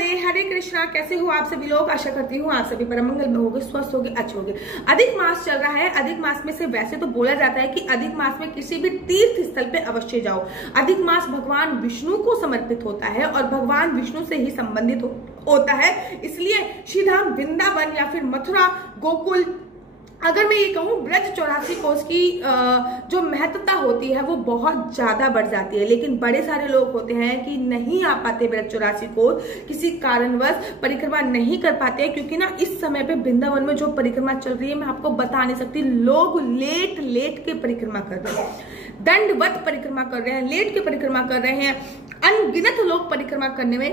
राधे, हरे कृष्णा। कैसे हो आप सभी लोग? आशा करती हूँ आप सभी परम मंगल में होगे, स्वस्थ होगे, अच्छे होगे। अधिक मास चल रहा है। अधिक मास में से वैसे तो बोला जाता है कि अधिक मास में किसी भी तीर्थ स्थल पे अवश्य जाओ। अधिक मास भगवान विष्णु को समर्पित होता है और भगवान विष्णु से ही संबंधित होता है। इसलिए श्रीधाम, वृंदावन या फिर मथुरा, गोकुल, अगर मैं ये कहूँ ब्रज 84 कोस की जो महत्वता होती है वो बहुत ज्यादा बढ़ जाती है। लेकिन बड़े सारे लोग होते हैं कि नहीं आ पाते ब्रज 84 कोस, किसी कारणवश परिक्रमा नहीं कर पाते हैं। क्योंकि ना इस समय पे वृंदावन में जो परिक्रमा चल रही है मैं आपको बता नहीं सकती। लोग लेट के परिक्रमा कर रहे हैं, दंडवत परिक्रमा कर रहे हैं, लेट के परिक्रमा कर रहे हैं, अनगिनत लोग परिक्रमा करने में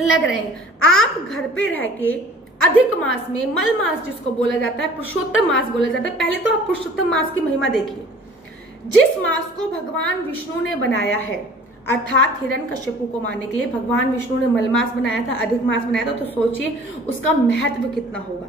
लग रहे हैं। आप घर पे रह के अधिक मास में, मल मास जिसको बोला जाता है, पुरुषोत्तम मास बोला जाता है। पहले तो आप पुरुषोत्तम मास की महिमा देखिए। जिस मास को भगवान विष्णु ने बनाया है, अर्थात हिरण्यकश्यपु को मारने के लिए भगवान विष्णु ने मल मास बनाया था, अधिक मास बनाया था, तो सोचिए उसका महत्व कितना होगा।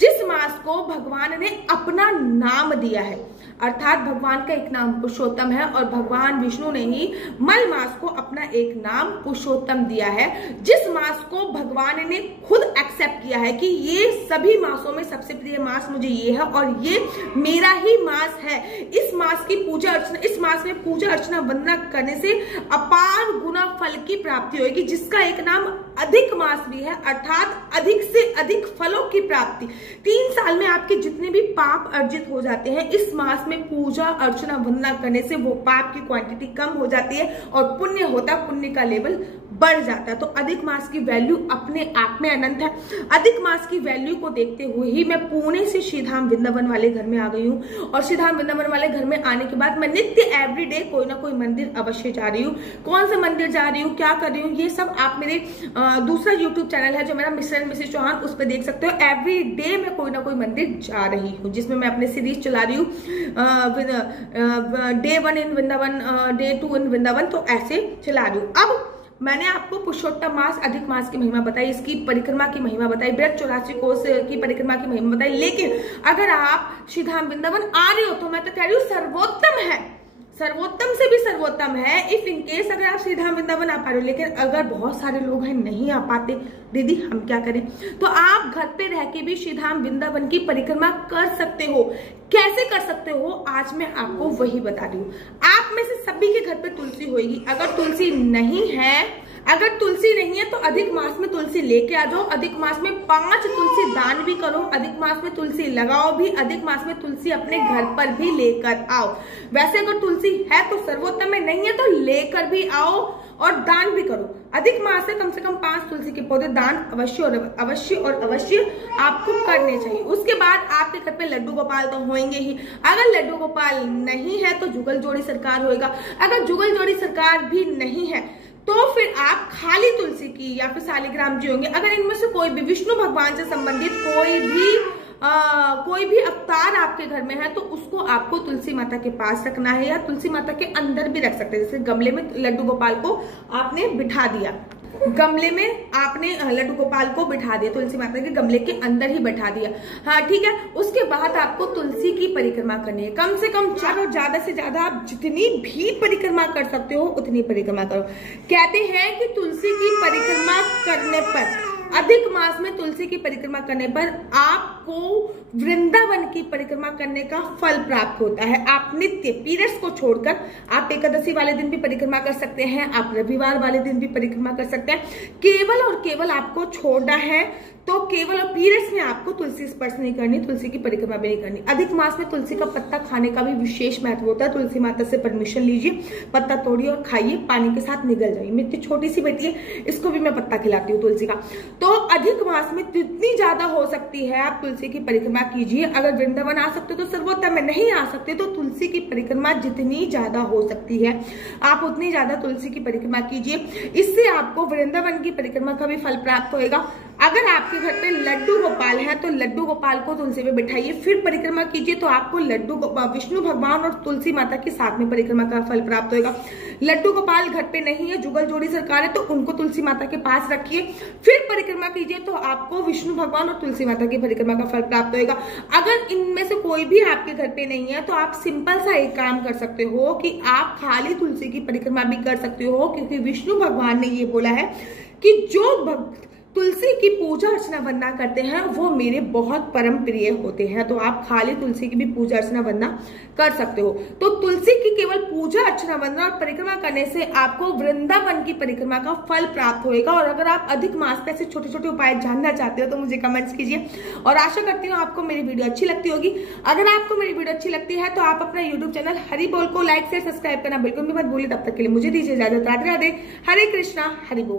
जिस मास को भगवान ने अपना नाम दिया है, अर्थात भगवान का एक नाम पुरुषोत्तम है और भगवान विष्णु ने ही मल मास को अपना एक नाम पुरुषोत्तम दिया है। जिस मास को भगवान ने खुद एक्सेप्ट किया है कि ये सभी मासों में सबसे प्रिय मास मुझे ये है और ये मेरा ही मास है। इस मास की पूजा अर्चना, इस मास में पूजा अर्चना वंदना करने से अपार गुना फल की प्राप्ति होगी, जिसका एक नाम अधिक मास भी है, अर्थात अधिक से अधिक फलों की प्राप्ति। 3 साल में आपके जितने भी पाप अर्जित हो जाते हैं, इस मास में पूजा अर्चना वंदना करने से वो पाप की क्वांटिटी कम हो जाती है और पुण्य होता, पुण्य का लेवल बढ़ जाता है। तो अधिक मास की वैल्यू अपने आप में अनंत है। अधिक मास की वैल्यू को देखते हुए ही मैं पुणे से श्रीधाम वृंदावन वाले घर में आ गई हूँ और श्रीधाम वृंदावन वाले घर में आने के बाद मैं नित्य एवरीडे कोई ना कोई मंदिर अवश्य जा रही हूँ। कौन सा मंदिर जा रही हूँ, क्या कर रही हूँ, ये सब आप मेरे दूसरा यूट्यूब चैनल है जो मेरा मिस्टर एंड मिसेस चौहान, उस पर देख सकते हो। एवरी डे मैं कोई ना कोई मंदिर जा रही हूँ, जिसमें मैं अपने सीरीज चला रही हूँ, डे 1 इन वृंदावन, डे 2 इन वृंदावन, तो ऐसे चला रही हूँ। अब मैंने आपको पुरुषोत्तम मास, अधिक मास की महिमा बताई, इसकी परिक्रमा की महिमा बताई, ब्रज 84 कोस की परिक्रमा की महिमा बताई। लेकिन अगर आप श्रीधाम वृंदावन आ रहे हो तो मैं तो कह रही हूँ सर्वोत्तम है, सर्वोत्तम से भी सर्वोत्तम है। इफ इन केस अगर आप श्रीधाम वृंदावन आ पा रहे हो, लेकिन अगर बहुत सारे लोग हैं नहीं आ पाते, दीदी हम क्या करें, तो आप घर पे रह के भी श्रीधाम वृंदावन की परिक्रमा कर सकते हो। कैसे कर सकते हो आज मैं आपको वही बता रही हूँ। आप में से सभी के घर पे तुलसी होगी। अगर तुलसी नहीं है, अगर तुलसी नहीं है तो अधिक मास में तुलसी लेके आ जाओ। अधिक मास में 5 तुलसी दान भी करो, अधिक मास में तुलसी लगाओ भी, अधिक मास में तुलसी अपने घर पर भी लेकर आओ। वैसे अगर तुलसी है तो सर्वोत्तम है, नहीं है तो लेकर भी आओ और दान भी करो। अधिक मास से कम 5 तुलसी के पौधे दान अवश्य और अवश्य आपको करने चाहिए। उसके बाद आपके घर पे लड्डू गोपाल तो होंगे ही। अगर लड्डू गोपाल नहीं है तो जुगल जोड़ी सरकार होएगा। अगर जुगल जोड़ी सरकार भी नहीं है तो फिर आप खाली तुलसी की या फिर शालिग्राम जी होंगे। अगर इनमें से कोई भी विष्णु भगवान से संबंधित कोई भी अवतार आपके घर में है तो उसको आपको तुलसी माता के पास रखना है या तुलसी माता के अंदर भी रख सकते हैं। जैसे गमले में लड्डू गोपाल को आपने बिठा दिया, गमले में आपने लड्डू गोपाल को बिठा दिया, तुलसी माता के गमले के अंदर ही बैठा दिया, हाँ ठीक है। उसके बाद आपको तुलसी की परिक्रमा करनी है। कम से कम 4 और ज्यादा से ज्यादा आप जितनी भी परिक्रमा कर सकते हो उतनी परिक्रमा करो। कहते हैं कि तुलसी की परिक्रमा करने पर, अधिक मास में तुलसी की परिक्रमा करने पर आपको वृंदावन की परिक्रमा करने का फल प्राप्त होता है। आप नित्य पीरियड्स को छोड़कर आप एकादशी वाले दिन भी परिक्रमा कर सकते हैं, आप रविवार वाले दिन भी परिक्रमा कर सकते हैं। केवल और केवल आपको छोड़ना है तो केवल और पीरियड्स में आपको तुलसी स्पर्श नहीं करनी, तुलसी की परिक्रमा भी नहीं करनी। अधिक मास में तुलसी का पत्ता खाने का भी विशेष महत्व होता है। तुलसी माता से परमिशन लीजिए, पत्ता तोड़िए और खाइए, पानी के साथ निगल जाइए। मेरी छोटी सी बेटी है, इसको भी मैं पत्ता खिलाती हूँ तुलसी का। तो अधिक मास में जितनी ज्यादा हो सकती है आप तुलसी की परिक्रमा कीजिए। अगर वृंदावन आ सकते हो तो सर्वोत्तम में, नहीं आ सकते तो तुलसी की परिक्रमा जितनी ज्यादा हो सकती है आप उतनी ज्यादा तुलसी की परिक्रमा कीजिए। इससे आपको वृंदावन की परिक्रमा का भी फल प्राप्त होगा। अगर आपके घर पे लड्डू गोपाल है तो लड्डू गोपाल को तुलसी पे बिठाइए, फिर परिक्रमा कीजिए, तो आपको विष्णु भगवान और तुलसी माता के साथ में परिक्रमा का फल प्राप्त होगा। लड्डू गोपाल घर पे नहीं है, जुगल जोड़ी सरकार है, तो उनको तुलसी माता के पास रखिए, फिर परिक्रमा कीजिए, तो आपको विष्णु भगवान और तुलसी माता की परिक्रमा का फल प्राप्त होगा। अगर इनमें से कोई भी आपके घर पे नहीं है तो आप सिंपल सा एक काम कर सकते हो कि आप खाली तुलसी की परिक्रमा भी कर सकते हो, क्योंकि विष्णु भगवान ने ये बोला है कि जो भक्त तुलसी की पूजा अर्चना वंदना करते हैं वो मेरे बहुत परम प्रिय होते हैं। तो आप खाली तुलसी की भी पूजा अर्चना वंदना कर सकते हो। तो तुलसी की केवल पूजा अर्चना वंदना और परिक्रमा करने से आपको वृंदावन की परिक्रमा का फल प्राप्त होगा। और अगर आप अधिक मास पे ऐसे छोटे छोटे उपाय जानना चाहते हो तो मुझे कमेंट्स कीजिए, और आशा करती हूँ आपको मेरी वीडियो अच्छी लगती होगी। अगर आपको मेरी वीडियो अच्छी लगती है तो आप अपना यूट्यूब चैनल हरि बोल को लाइक शेयर सब्सक्राइब करना बिल्कुल भी मत भूलिए। तब तक के लिए मुझे दीजिए इजाजत। राधे राधे, हरे कृष्णा, हरि बोल।